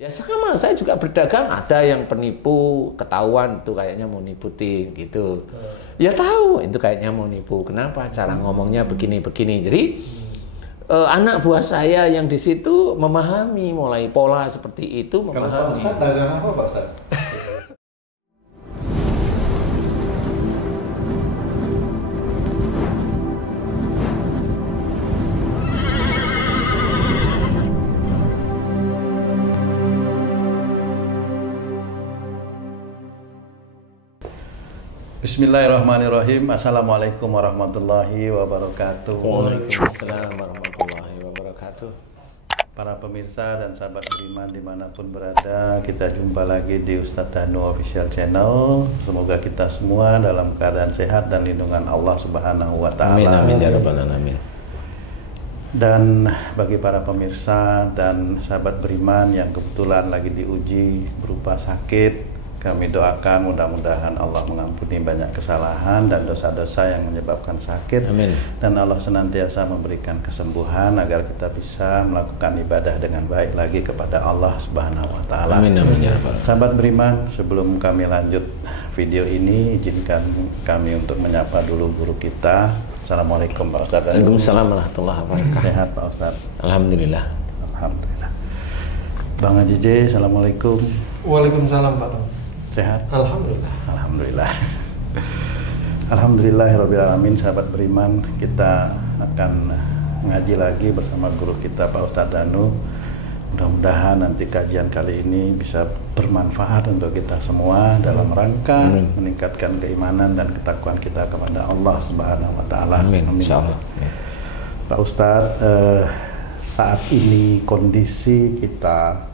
Ya sama, saya juga berdagang, ada yang penipu, ketahuan itu kayaknya mau niputin gitu. Ya tahu itu kayaknya mau nipu. Kenapa? Cara ngomongnya begini-begini. Jadi anak buah saya yang di situ memahami mulai pola seperti itu, memahami. Kalau Pak Ustadz dagang apa Pak Ustadz? Bismillahirrahmanirrahim. Assalamualaikum warahmatullahi wabarakatuh. Waalaikumsalam warahmatullahi wabarakatuh. Para pemirsa dan sahabat beriman dimanapun berada, kita jumpa lagi di Ustadz Danu Official Channel. Semoga kita semua dalam keadaan sehat dan lindungan Allah Subhanahu wa Ta'ala. Amin amin ya rabbal alamin. Dan bagi para pemirsa dan sahabat beriman yang kebetulan lagi diuji berupa sakit, kami doakan mudah-mudahan Allah mengampuni banyak kesalahan dan dosa-dosa yang menyebabkan sakit. Amin. Dan Allah senantiasa memberikan kesembuhan agar kita bisa melakukan ibadah dengan baik lagi kepada Allah Subhanahu wa Ta'ala. Amin amin ya rabbal alamin. Sahabat beriman, sebelum kami lanjut video ini, izinkan kami untuk menyapa dulu guru kita. Assalamualaikum Pak Ustadz. Waalaikumsalam warahmatullahi wabarakatuh. Sehat Pak Ustadz? Alhamdulillah. Alhamdulillah. Bang Haji J, Assalamualaikum. Waalaikumsalam Pak Tom. Sehat? Alhamdulillah. Alhamdulillah. Alhamdulillahirrabbilalamin. Sahabat beriman, kita akan ngaji lagi bersama guru kita Pak Ustadz Danu. Mudah-mudahan nanti kajian kali ini bisa bermanfaat untuk kita semua dalam rangka meningkatkan keimanan dan ketakwaan kita kepada Allah Subhanahu wa Ta'ala. Amin. Insyaallah. Pak Ustadz, saat ini kondisi kita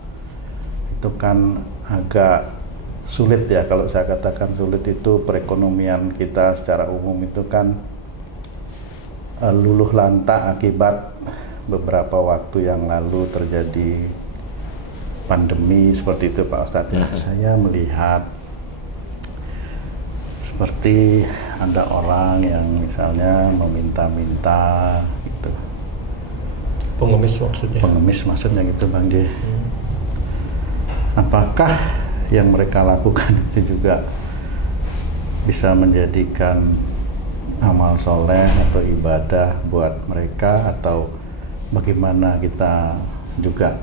itu kan agak sulit ya. Kalau saya katakan sulit itu perekonomian kita secara umum itu kan luluh lantak akibat beberapa waktu yang lalu terjadi pandemi seperti itu Pak Ustadz. Saya melihat seperti ada orang yang misalnya meminta-minta gitu. Pengemis maksudnya. Pengemis maksudnya gitu Bang J. Apakah yang mereka lakukan itu juga bisa menjadikan amal soleh atau ibadah buat mereka, atau bagaimana kita juga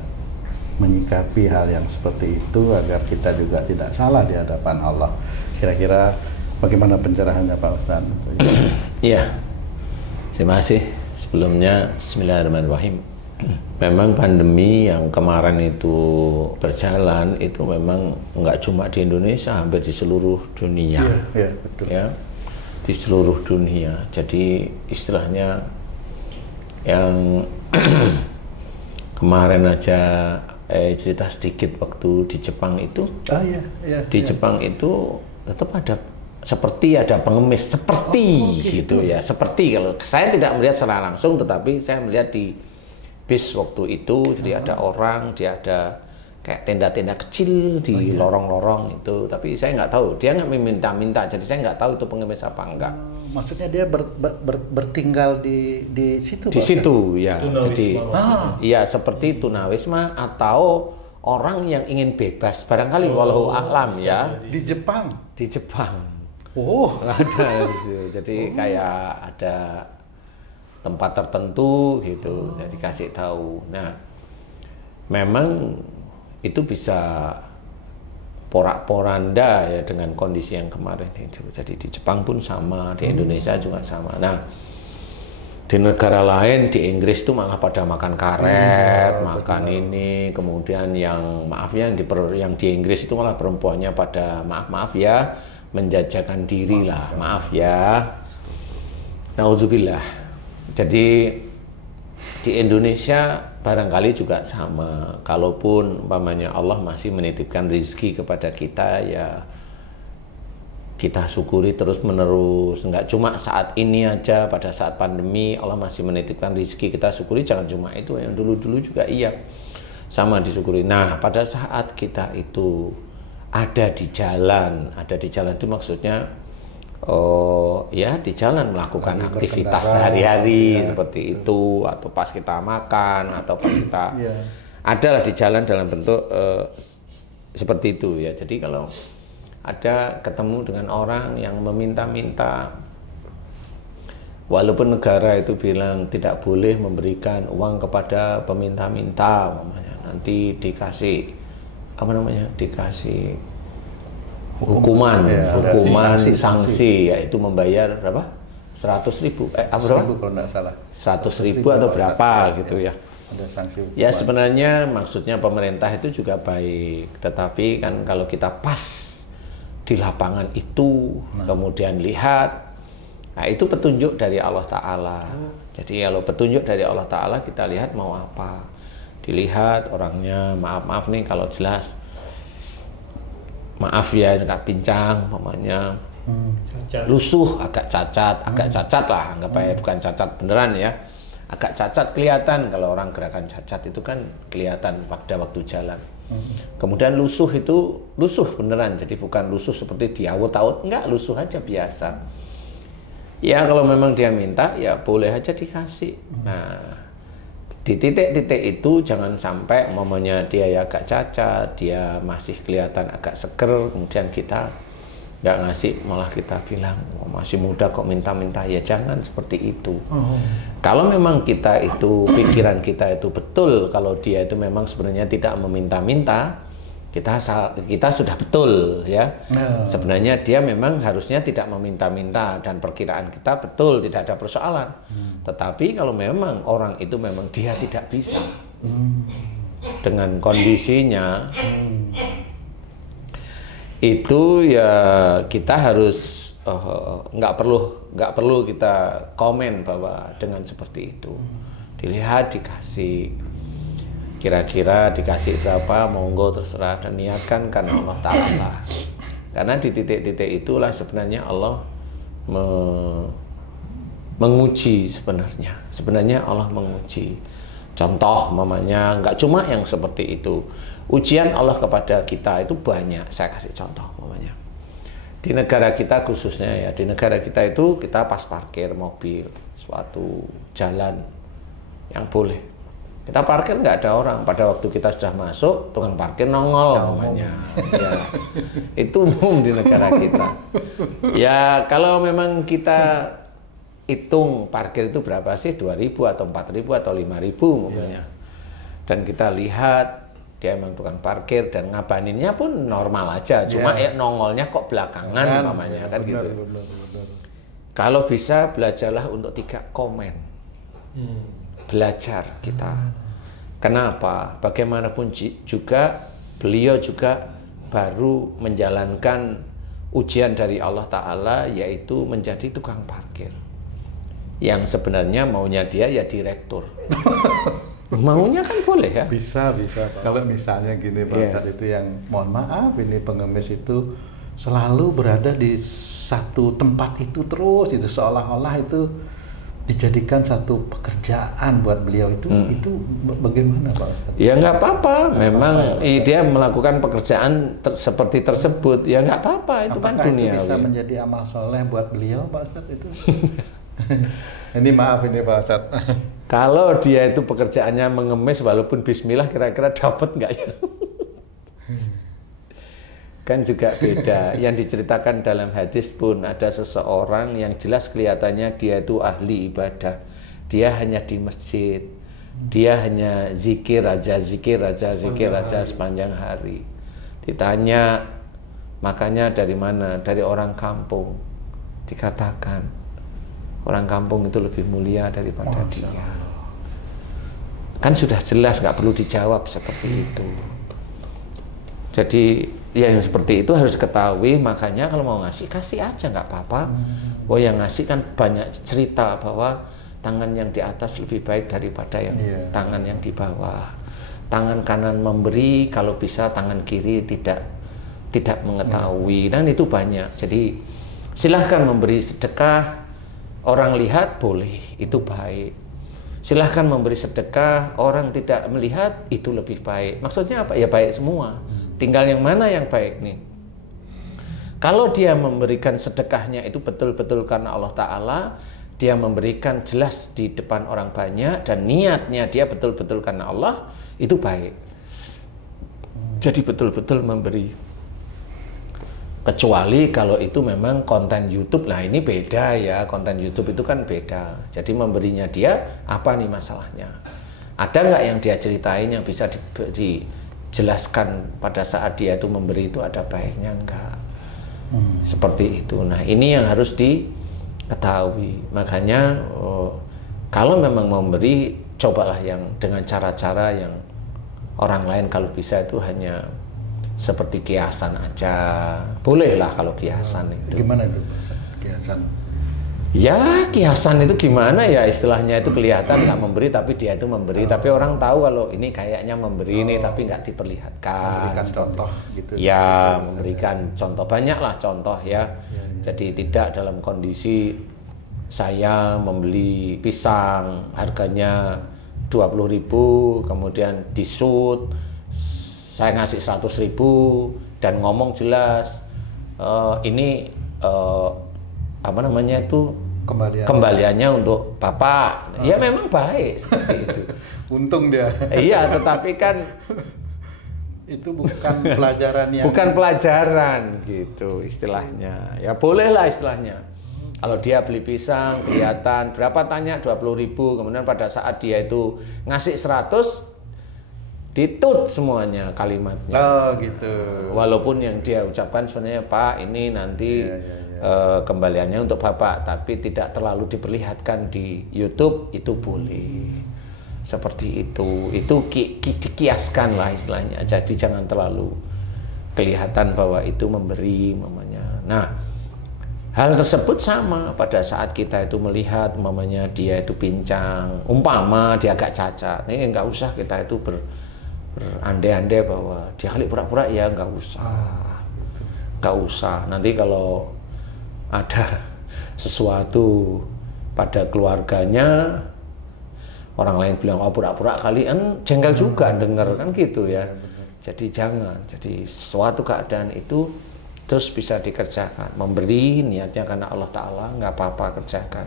menyikapi hal yang seperti itu agar kita juga tidak salah di hadapan Allah? Kira-kira bagaimana pencerahannya Pak Ustadz? Iya. Terima kasih. Sebelumnya Bismillahirrahmanirrahim. Memang pandemi yang kemarin itu berjalan itu memang nggak cuma di Indonesia, hampir di seluruh dunia. Iya, betul. Ya, di seluruh dunia. Jadi istilahnya yang kemarin aja cerita sedikit waktu di Jepang itu. Di Jepang itu tetap ada seperti ada pengemis, seperti gitu ya. Seperti, kalau saya tidak melihat secara langsung, tetapi saya melihat di bis waktu itu. Jadi ada orang, dia ada kayak tenda-tenda kecil di lorong-lorong itu, tapi saya nggak tahu, dia nggak meminta-minta, jadi saya nggak tahu itu pengemis apa enggak. Maksudnya dia bertinggal di situ? Di situ ya. Tunawisma. Jadi iya seperti tunawisma atau orang yang ingin bebas barangkali, walau a'lam ya. Di Jepang? Di Jepang. Oh, ada gitu. Jadi kayak ada tempat tertentu gitu, jadi dikasih tahu. Nah, memang itu bisa porak-poranda ya dengan kondisi yang kemarin itu. Jadi di Jepang pun sama, di Indonesia juga sama. Nah, di negara lain, di Inggris tuh malah pada makan karet, makan ini, kemudian yang maafnya yang di Inggris itu malah perempuannya pada maaf ya menjajakan diri lah, maaf ya. Nauzubillah. Jadi di Indonesia barangkali juga sama. Kalaupun umpamanya Allah masih menitipkan rezeki kepada kita, ya kita syukuri terus menerus. Enggak cuma saat ini aja, pada saat pandemi Allah masih menitipkan rezeki, kita syukuri. Jangan cuma itu, yang dulu-dulu juga iya sama disyukuri. Nah, pada saat kita itu ada di jalan itu maksudnya ya di jalan melakukan aktivitas sehari-hari seperti itu, atau pas kita makan, atau pas kita adalah di jalan dalam bentuk seperti itu ya. Jadi kalau ada ketemu dengan orang yang meminta-minta, walaupun negara itu bilang tidak boleh memberikan uang kepada peminta-minta, nanti dikasih apa namanya, dikasih hukuman, sanksi, yaitu membayar berapa? 100.000, apa berapa? 100.000 kalau nggak salah. 100.000 atau berapa gitu ya. Ada sanksi hukuman. Ya sebenarnya maksudnya pemerintah itu juga baik, tetapi kan kalau kita pas di lapangan itu, kemudian lihat, nah itu petunjuk dari Allah Ta'ala. Jadi kalau petunjuk dari Allah Ta'ala, kita lihat mau apa. Dilihat orangnya, maaf nih kalau jelas, maaf ya agak pincang, mamanya lusuh, agak cacat lah, anggap aja bukan cacat beneran ya, agak cacat kelihatan. Kalau orang gerakan cacat itu kan kelihatan pada waktu jalan. Kemudian lusuh itu lusuh beneran, jadi bukan lusuh seperti diawut-awut, enggak, lusuh aja biasa. Ya kalau memang dia minta ya boleh aja dikasih. Nah di titik-titik itu jangan sampai umpamanya dia ya agak cacat, dia masih kelihatan agak seger, kemudian kita nggak ngasih, malah kita bilang oh, masih muda kok minta-minta, ya jangan seperti itu. Kalau memang kita itu, pikiran kita itu betul, kalau dia itu memang sebenarnya tidak meminta-minta, kita sudah betul ya. Sebenarnya dia memang harusnya tidak meminta-minta, dan perkiraan kita betul, tidak ada persoalan. Tetapi kalau memang orang itu memang dia tidak bisa dengan kondisinya, itu ya kita harus nggak perlu kita komen bahwa dengan seperti itu. Dilihat, dikasih, kira-kira dikasih berapa, monggo terserah, dan niatkan karena Allah Ta'ala. Karena di titik-titik itulah sebenarnya Allah menguji sebenarnya. Sebenarnya Allah menguji. Contoh mamanya nggak cuma yang seperti itu. Ujian Allah kepada kita itu banyak. Saya kasih contoh mamanya. Di negara kita khususnya ya, di negara kita itu kita pas parkir mobil suatu jalan yang boleh, kita parkir nggak ada orang. Pada waktu kita sudah masuk, tukang parkir nongol namanya. Ya, itu umum di negara kita. Ya kalau memang kita hitung parkir itu berapa sih, 2.000 atau 4.000 atau 5.000 mobilnya. Dan kita lihat dia emang tukang parkir dan ngabaninnya pun normal aja. Cuma ya nongolnya kok belakangan namanya kan gitu. Benar. Kalau bisa belajarlah untuk 3 komen. Belajar kita. Kenapa? Bagaimanapun juga beliau juga baru menjalankan ujian dari Allah Ta'ala, yaitu menjadi tukang parkir. Yang sebenarnya maunya dia ya direktur. Maunya kan boleh ya? Bisa Pak. Kalau misalnya gini Pak Ustadz, itu yang mohon maaf, ini pengemis itu selalu berada di satu tempat itu terus, itu seolah-olah itu dijadikan satu pekerjaan buat beliau itu bagaimana Pak Ustadz? Ya nggak apa-apa, memang dia melakukan pekerjaan seperti tersebut, ya nggak apa-apa, itu kan dunia. Itu bisa menjadi amal soleh buat beliau Pak Ustadz itu? Ini maaf ini Pak Ustadz. Kalau dia itu pekerjaannya mengemis walaupun bismillah, kira-kira dapat nggak ya? Kan juga beda. Yang diceritakan dalam hadis pun ada seseorang yang jelas kelihatannya dia itu ahli ibadah. Dia hanya di masjid. Dia hanya zikir aja sepanjang hari. Ditanya, makanya dari mana? Dari orang kampung. Dikatakan, orang kampung itu lebih mulia daripada dia. Kan sudah jelas, nggak perlu dijawab seperti itu. Jadi yang seperti itu harus ketahui. Makanya kalau mau ngasih, kasih aja, nggak apa-apa. Oh yang ngasih kan banyak cerita bahwa tangan yang di atas lebih baik daripada yang tangan yang di bawah. Tangan kanan memberi, kalau bisa tangan kiri tidak mengetahui. Dan itu banyak. Jadi silahkan memberi sedekah. Orang lihat boleh, itu baik. Silahkan memberi sedekah, orang tidak melihat, itu lebih baik. Maksudnya apa? Ya baik semua. Tinggal yang mana yang baik nih. Kalau dia memberikan sedekahnya itu betul-betul karena Allah Ta'ala, dia memberikan jelas di depan orang banyak, dan niatnya dia betul-betul karena Allah, itu baik. Jadi betul-betul memberi. Kecuali kalau itu memang konten YouTube, nah ini beda ya, konten YouTube itu kan beda. Jadi memberinya dia apa nih masalahnya? Ada nggak yang dia ceritain yang bisa dijelaskan pada saat dia itu memberi itu ada baiknya enggak? Seperti itu. Nah ini yang harus diketahui. Makanya kalau memang mau memberi, cobalah yang dengan cara-cara yang orang lain kalau bisa itu hanya seperti kiasan aja. Bolehlah kalau kiasan itu. Gimana itu kiasan? Ya kiasan itu gimana ya istilahnya itu kelihatan nggak memberi tapi dia itu memberi, tapi orang tahu kalau ini kayaknya memberi ini tapi nggak diperlihatkan. Memberikan contoh gitu. Ya memberikan contoh, banyaklah contoh ya. Jadi tidak dalam kondisi saya membeli pisang harganya 20.000 kemudian disut saya ngasih 100.000 dan ngomong jelas ini apa namanya itu kembaliannya untuk Bapak. Ya memang baik seperti itu. Untung dia. Iya, tetapi kan itu bukan pelajaran yang bukan pelajaran gitu istilahnya. Ya bolehlah istilahnya. Kalau dia beli pisang kelihatan berapa, tanya 20.000, kemudian pada saat dia itu ngasih 100 ditut semuanya kalimatnya. Oh gitu. Walaupun yang dia ucapkan sebenarnya Pak ini nanti kembaliannya untuk Bapak, tapi tidak terlalu diperlihatkan di YouTube, itu boleh. Seperti itu dikiaskan lah istilahnya. Jadi jangan terlalu kelihatan bahwa itu memberi mamanya. Nah, hal tersebut sama pada saat kita itu melihat mamanya dia itu pincang, umpama dia agak cacat, ini nggak usah kita itu berandai-andai bahwa dia kali pura-pura, ya nggak usah. Nanti kalau ada sesuatu pada keluarganya, orang lain bilang oh pura-pura kali, jengkel juga dengar kan gitu ya. Jadi jangan. Jadi suatu keadaan itu terus bisa dikerjakan. Memberi niatnya karena Allah Ta'ala, nggak apa-apa kerjakan.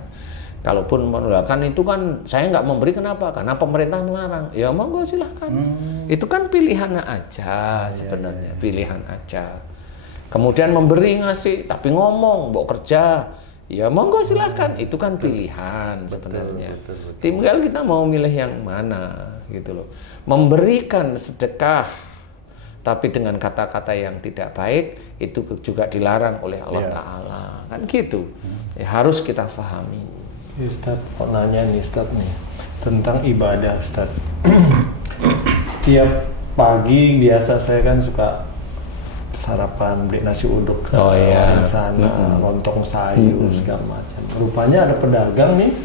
Kalaupun menolakkan itu kan saya nggak memberi, kenapa? Karena pemerintah melarang. Ya monggo silahkan. Itu kan pilihan aja sebenarnya, pilihan aja. Kemudian memberi ngasih tapi ngomong mau kerja, ya monggo silahkan. Itu kan pilihan sebenarnya. Betul. Tinggal kita mau milih yang mana gitu loh. Memberikan sedekah tapi dengan kata-kata yang tidak baik itu juga dilarang oleh Allah Ta'ala. Kan gitu. Ya, harus kita pahami. Ustaz, mau nanya nih Ustaz nih tentang ibadah Ustaz. Setiap pagi biasa saya kan suka sarapan, beli nasi uduk sana, lontong sayur segala macam. Rupanya ada pedagang nih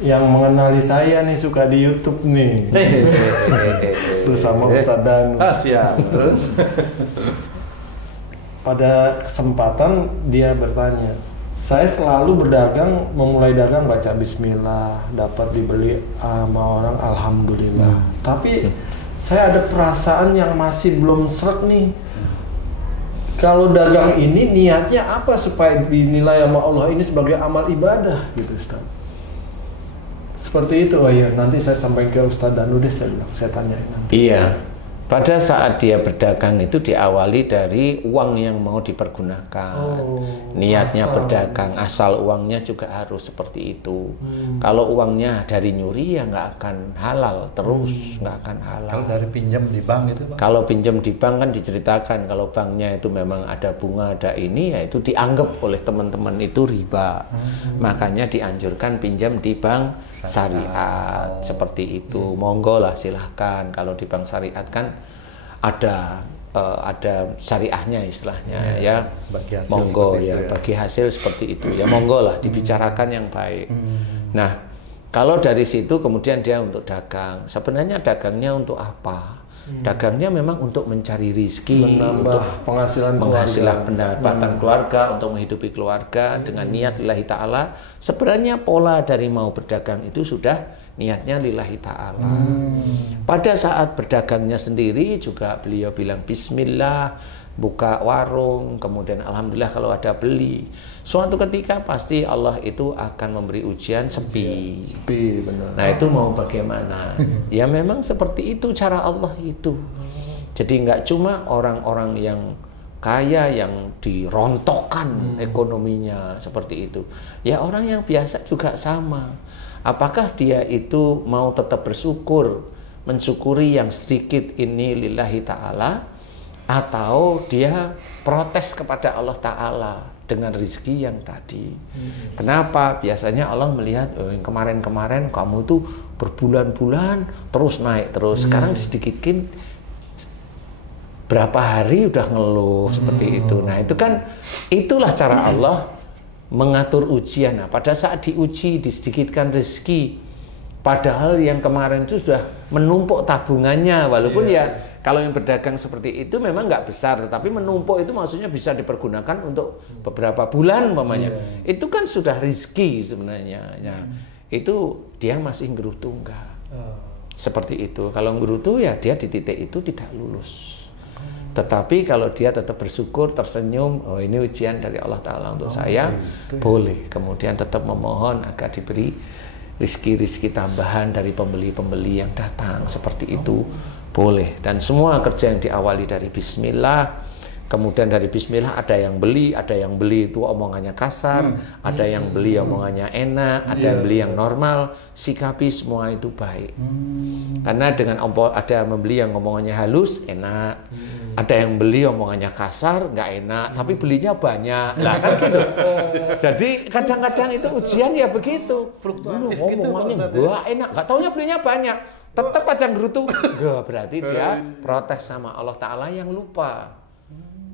yang mengenali saya nih, suka di YouTube nih. Bersama Ustaz Dan. Terus pada kesempatan dia bertanya, saya selalu berdagang, memulai dagang baca bismillah, dapat dibeli sama orang alhamdulillah. Tapi saya ada perasaan yang masih belum sreg nih. Kalau dagang ini niatnya apa supaya dinilai sama Allah ini sebagai amal ibadah gitu Ustaz. Seperti itu. Oh iya, nanti saya sampaikan ke Ustaz Danu deh, saya tanyain nanti. iya. Pada saat dia berdagang itu diawali dari uang yang mau dipergunakan. Niatnya berdagang, asal uangnya juga harus seperti itu. Kalau uangnya dari nyuri ya nggak akan halal terus, nggak akan halal. Kalau dari pinjam di bank itu Pak? Kalau pinjam di bank kan diceritakan kalau banknya itu memang ada bunga, ada ini, ya itu dianggap oleh teman-teman itu riba. Makanya dianjurkan pinjam di bank syariat. Seperti itu. Monggo lah silahkan. Kalau di bank syariat kan ada syariahnya istilahnya ya. Bagi hasil monggo ya, bagi hasil seperti itu ya, monggo lah dibicarakan yang baik. Nah, kalau dari situ kemudian dia untuk dagang, sebenarnya dagangnya untuk apa? Dagangnya memang untuk mencari rizki, untuk penghasilan pendapatan keluarga, untuk menghidupi keluarga dengan niat lillahi ta'ala. Sebenarnya pola dari mau berdagang itu sudah niatnya lillahi ta'ala. Pada saat berdagangnya sendiri juga beliau bilang bismillah, buka warung, kemudian alhamdulillah kalau ada beli. Suatu ketika pasti Allah itu akan memberi ujian sepi. Benar. Nah itu mau bagaimana? Ya memang seperti itu cara Allah itu. Jadi nggak cuma orang-orang yang kaya yang dirontokkan ekonominya seperti itu. Ya orang yang biasa juga sama. Apakah dia itu mau tetap bersyukur, mensyukuri yang sedikit ini lillahi ta'ala, atau dia protes kepada Allah Ta'ala dengan rezeki yang tadi. Kenapa? Biasanya Allah melihat yang kemarin-kemarin kamu tuh berbulan-bulan terus naik terus. Sekarang sedikitkin berapa hari udah ngeluh seperti itu. Nah itu kan itulah cara Allah mengatur ujian. Nah, pada saat diuji disedikitkan rezeki, padahal yang kemarin itu sudah menumpuk tabungannya, walaupun ya kalau yang berdagang seperti itu memang nggak besar, tetapi menumpuk itu maksudnya bisa dipergunakan untuk beberapa bulan umpamanya. Itu kan sudah rezeki sebenarnya. Ya, itu dia masih nggerutu enggak. Seperti itu. Kalau nggerutu ya dia di titik itu tidak lulus. Tetapi kalau dia tetap bersyukur, tersenyum, oh ini ujian dari Allah Ta'ala untuk saya, boleh. Kemudian tetap memohon agar diberi rizki-rizki tambahan dari pembeli-pembeli yang datang. Seperti itu, boleh. Dan semua kerja yang diawali dari bismillah, kemudian dari bismillah ada yang beli itu omongannya kasar, ada yang beli omongannya enak, ada yang beli yang normal, sikapi semua itu baik. Karena dengan ada membeli yang omongannya halus, enak. Ada yang beli omongannya kasar, nggak enak, tapi belinya banyak. Lah kan gitu. Jadi kadang-kadang itu ujian ya begitu. Fluktuatif gitu. Omongannya nggak enak, nggak taunya belinya banyak. Tetap aja gerutu. Nggak, berarti dia protes sama Allah Ta'ala yang lupa.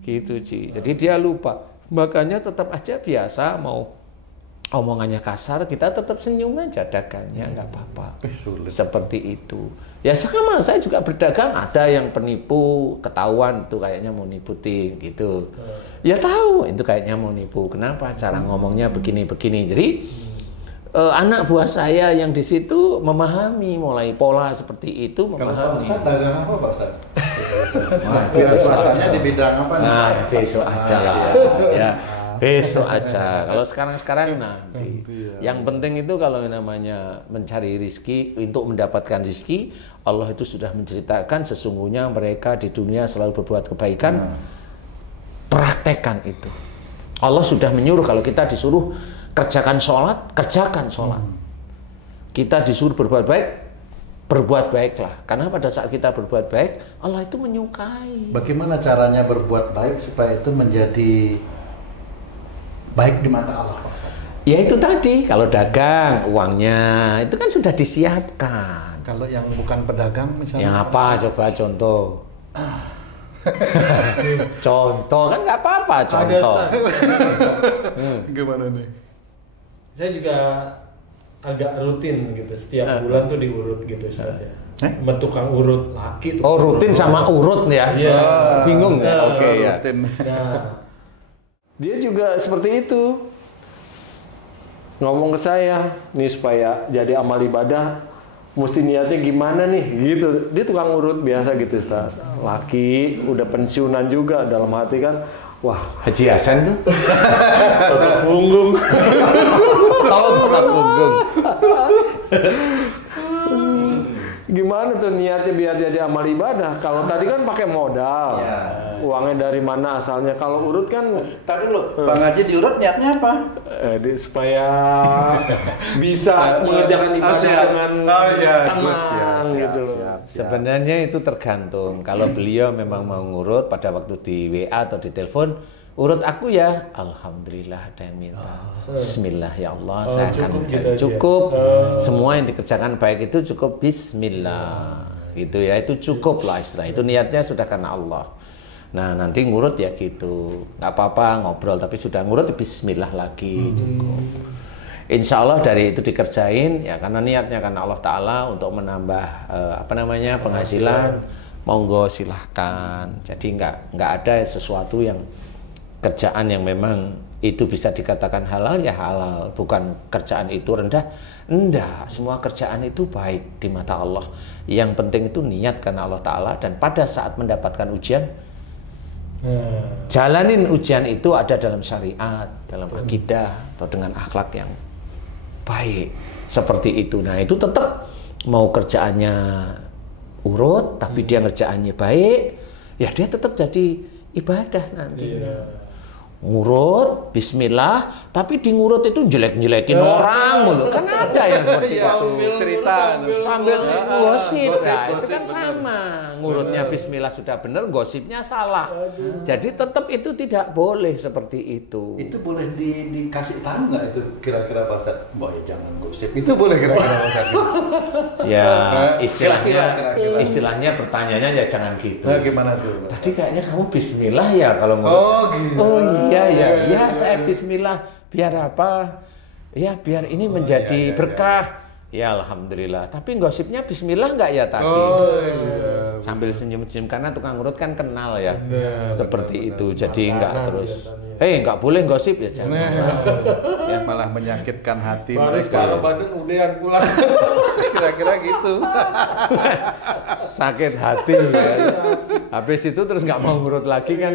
Gitu Ci. Jadi dia lupa. Makanya tetap aja biasa mau omongannya kasar, kita tetap senyum aja dagangnya, nggak apa-apa. Seperti itu. Ya sama, saya juga berdagang, ada yang penipu, ketahuan itu kayaknya mau niputin gitu. Ya tahu itu kayaknya mau nipu. Kenapa? Cara ngomongnya begini-begini. Jadi anak buah saya yang di situ memahami mulai pola seperti itu, memahami. Kalau Pak Ustadz dagang apa Pak Ustadz? Swastanya di bidang apa nih? Nah, besok aja lah. Ya, besok aja. Kalau sekarang nanti. Yang penting itu kalau namanya mencari rizki, untuk mendapatkan rizki, Allah itu sudah menceritakan sesungguhnya mereka di dunia selalu berbuat kebaikan. Praktekkan itu. Allah sudah menyuruh kalau kita disuruh kerjakan sholat, kerjakan sholat. Kita disuruh berbuat baik, berbuat baiklah. Karena pada saat kita berbuat baik, Allah itu menyukai. Bagaimana caranya berbuat baik supaya itu menjadi baik di mata Allah, Pak Ustadz? Ya itu tadi, kalau dagang, uangnya itu kan sudah disiapkan. Kalau yang bukan pedagang misalnya? Yang apa? Coba contoh. Contoh kan nggak apa-apa, contoh. Gimana nih? Saya juga agak rutin gitu, setiap bulan tuh diurut gitu Ustaz ya. Tukang urut laki tuh. Oh rutin sama urut ya? Iya. Bingung ya? Oke ya. Nah, dia juga seperti itu. Ngomong ke saya, nih supaya jadi amal ibadah, mesti niatnya gimana nih? Gitu. Dia tukang urut biasa gitu Ustaz. Laki, udah pensiunan juga, dalam hati kan, wah, Haji Hasan tuh? tetap punggung. Oh, tetap punggung. Gimana tuh niatnya biar jadi amal ibadah? Kalau tadi kan pakai modal, uangnya dari mana asalnya? Kalau urut kan, Tadi dulu, Bang Haji diurut niatnya apa? supaya bisa mengerjakan ibadah dengan tenang gitu loh. Sebenarnya itu tergantung. Kalau beliau memang mau ngurut pada waktu di WA atau di telepon, urut aku ya, alhamdulillah ada yang minta. Bismillah ya Allah, saya akan cukup. Semua yang dikerjakan baik itu cukup Bismillah. Gitu ya, itu cukup lah istilah. Itu niatnya sudah karena Allah. Nah nanti ngurut ya gitu, nggak apa-apa ngobrol tapi sudah ngurut Bismillah lagi cukup. Insya Allah dari itu dikerjain ya karena niatnya karena Allah Ta'ala untuk menambah penghasilan, monggo silahkan. Jadi nggak ada sesuatu yang kerjaan yang memang itu bisa dikatakan halal ya halal, bukan kerjaan itu rendah. Enggak, semua kerjaan itu baik di mata Allah. Yang penting itu niat karena Allah Ta'ala, dan pada saat mendapatkan ujian, jalanin ujian itu ada dalam syariat, dalam akidah, atau dengan akhlak yang baik. Seperti itu. Nah itu tetap mau kerjaannya urut, tapi dia ngerjaannya baik, ya dia tetap jadi ibadah nantinya. Ngurut, bismillah, tapi di ngurut itu jelek-jelekin orang mulu. Kan ada yang seperti itu. Cerita Sambil gosip. Nah, itu kan sama. Ngurutnya bismillah sudah benar, gosipnya salah. Jadi tetap itu tidak boleh seperti itu. Itu boleh dikasih tahu nggak itu kira-kira Pak Ustadz? Boy, jangan gosip. Itu boleh kira-kira Pak Ustadz? Ya, istilahnya pertanyaannya ya jangan gitu. Nah, gimana tuh? Tadi kayaknya kamu bismillah ya kalau ngurut. Oh, gitu. Oh iya, saya bismillah. Biar apa? Ya, biar ini menjadi berkah. Ya, alhamdulillah. Tapi gosipnya bismillah nggak ya tadi? Oh, iya. Sambil senyum-senyum, karena tukang urut kan kenal ya. Seperti benar, itu. Jadi nggak terus. biasanya. Nggak boleh gosip ya jangan. Ya malah menyakitkan hati Baru mereka. separuh badan udahan pulang. Kira-kira gitu. Sakit hati ya. Habis itu terus nggak mau ngurut lagi kan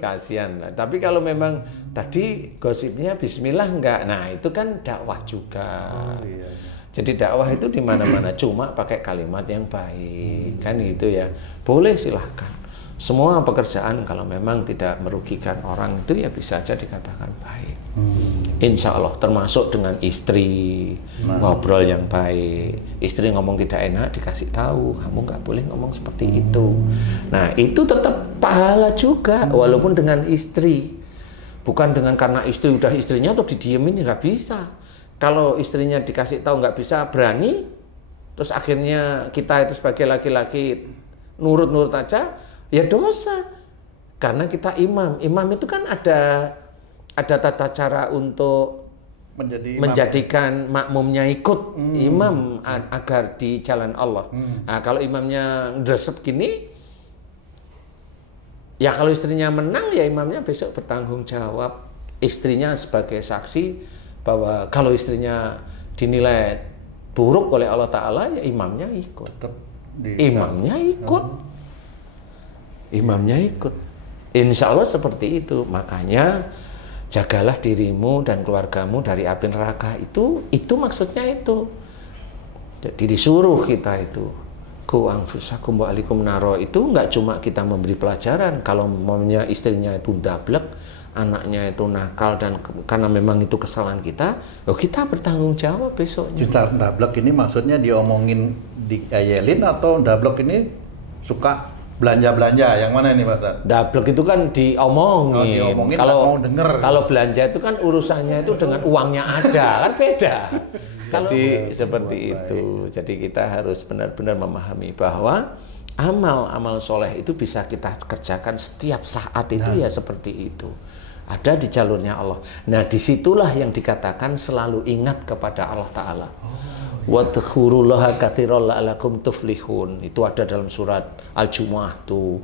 kasihan. Nah, tapi kalau memang tadi gosipnya bismillah nggak, nah itu kan dakwah juga. Iya. Jadi dakwah itu di mana-mana, cuma pakai kalimat yang baik, kan gitu ya. Boleh silahkan. Semua pekerjaan kalau memang tidak merugikan orang itu ya bisa aja dikatakan baik. Insya Allah, termasuk dengan istri, ngobrol yang baik. Istri ngomong tidak enak dikasih tahu, kamu nggak boleh ngomong seperti itu. Nah itu tetap pahala juga, walaupun dengan istri. Bukan dengan karena istri udah istrinya tuh didiemin, nggak bisa. Kalau istrinya dikasih tahu nggak bisa, berani, terus akhirnya kita itu sebagai laki-laki nurut-nurut aja, ya dosa. Karena kita imam. Imam itu kan ada tata cara untuk menjadikan makmumnya ikut imam agar di jalan Allah. Nah, kalau imamnya dresep gini, ya kalau istrinya menang ya imamnya besok bertanggung jawab. Istrinya sebagai saksi bahwa kalau istrinya dinilai buruk oleh Allah Ta'ala, ya imamnya ikut. Imamnya ikut. Insya Allah seperti itu. Makanya jagalah dirimu dan keluargamu dari api neraka. Itu maksudnya itu. Jadi disuruh kita itu. Ku anfusakum wa alikum naro. Itu nggak cuma kita memberi pelajaran. Kalau maunya istrinya itu dablek, anaknya itu nakal, dan karena memang itu kesalahan kita, kita bertanggung jawab besoknya. Cerita dablek ini maksudnya diomongin, diayelin, atau dablek ini suka belanja-belanja? Yang mana ini Pak Ustadz? Dablek itu kan diomongin. Diomongin Kalau mau denger. Kalau belanja itu kan urusannya itu dengan uangnya ada, kan beda. Jadi seperti itu. Jadi kita harus benar-benar memahami bahwa amal soleh itu bisa kita kerjakan setiap saat itu ya seperti itu. Ada di jalurnya Allah. Nah disitulah yang dikatakan selalu ingat kepada Allah Ta'ala. Wadhkurullaha katsiran la'allakum tuflihun. Itu ada dalam surat Al-Jumu'ah tuh.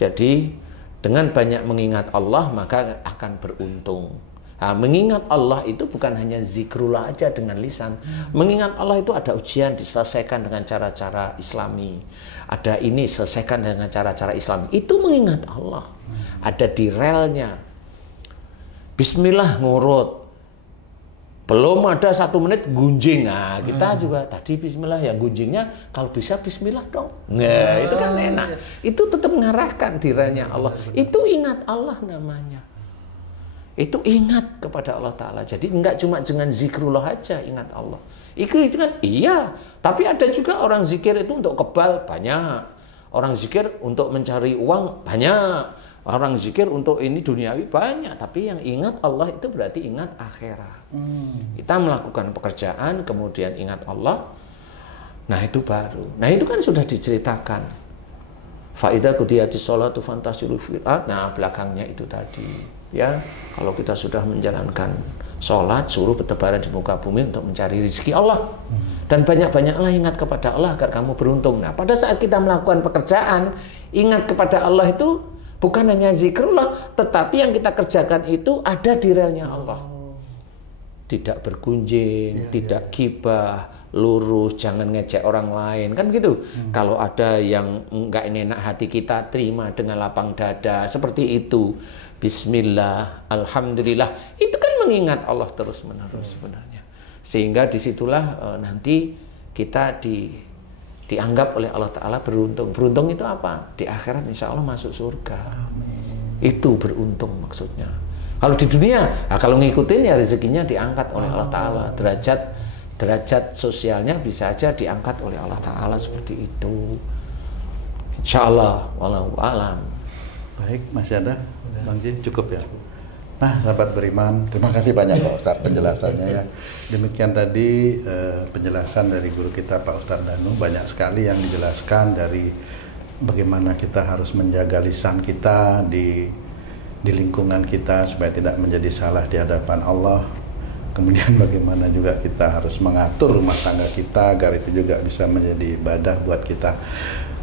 Jadi dengan banyak mengingat Allah maka akan beruntung. Nah, mengingat Allah itu bukan hanya zikrullah aja dengan lisan. Mengingat Allah itu ada ujian diselesaikan dengan cara-cara Islami. Ada ini selesaikan dengan cara-cara Islami. Itu mengingat Allah. Ada di relnya. Bismillah ngurut. Belum ada 1 menit gunjing. Nah kita juga tadi bismillah ya, gunjingnya kalau bisa bismillah dong. Nah itu kan enak. Itu tetap mengarahkan diranya Allah. Itu ingat Allah namanya. Itu ingat kepada Allah Ta'ala. Jadi enggak cuma dengan zikrullah aja ingat Allah. Itu kan iya. Tapi ada juga orang zikir itu untuk kebal banyak. Orang zikir untuk mencari uang banyak. Orang zikir untuk ini duniawi banyak, tapi yang ingat Allah itu berarti ingat akhirat. Kita melakukan pekerjaan, kemudian ingat Allah. Nah itu baru. Nah itu kan sudah diceritakan. Fa'idha qudiyatis sholatu fantasiru fil ard. Nah belakangnya itu tadi. Ya, kalau kita sudah menjalankan sholat, suruh bertebaran di muka bumi untuk mencari rezeki Allah. Dan banyak-banyaklah ingat kepada Allah agar kamu beruntung. Nah pada saat kita melakukan pekerjaan, ingat kepada Allah itu Bukan hanya zikrullah, tetapi yang kita kerjakan itu ada di relnya Allah. Tidak bergunjing, tidak gibah, lurus, jangan ngejek orang lain, kan begitu. Kalau ada yang nggak enak hati kita, terima dengan lapang dada, seperti itu. Bismillah, alhamdulillah, itu kan mengingat Allah terus-menerus sebenarnya. Sehingga disitulah nanti kita dianggap oleh Allah Ta'ala beruntung. Beruntung itu apa? Di akhirat insya Allah masuk surga. Amin. Itu beruntung maksudnya. Kalau di dunia, nah kalau ngikutin ya rezekinya diangkat oleh Allah Ta'ala. Derajat sosialnya bisa aja diangkat oleh Allah Ta'ala seperti itu. Insya Allah, wallahu a'lam. Baik, masih ada? Bang Ji, cukup ya? Nah, sahabat beriman, terima kasih banyak Pak Ustadz penjelasannya ya. Demikian tadi penjelasan dari guru kita Pak Ustadz Danu, banyak sekali yang dijelaskan dari bagaimana kita harus menjaga lisan kita di lingkungan kita supaya tidak menjadi salah di hadapan Allah. Kemudian bagaimana juga kita harus mengatur rumah tangga kita agar itu juga bisa menjadi ibadah buat kita.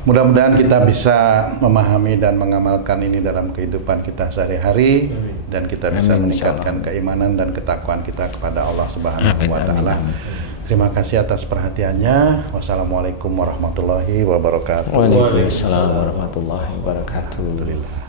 Mudah-mudahan kita bisa memahami dan mengamalkan ini dalam kehidupan kita sehari-hari dan kita bisa meningkatkan keimanan dan ketakwaan kita kepada Allah Subhanahu wa Ta'ala. Terima kasih atas perhatiannya. Wassalamualaikum warahmatullahi wabarakatuh. Waalaikumsalam warahmatullahi wabarakatuh.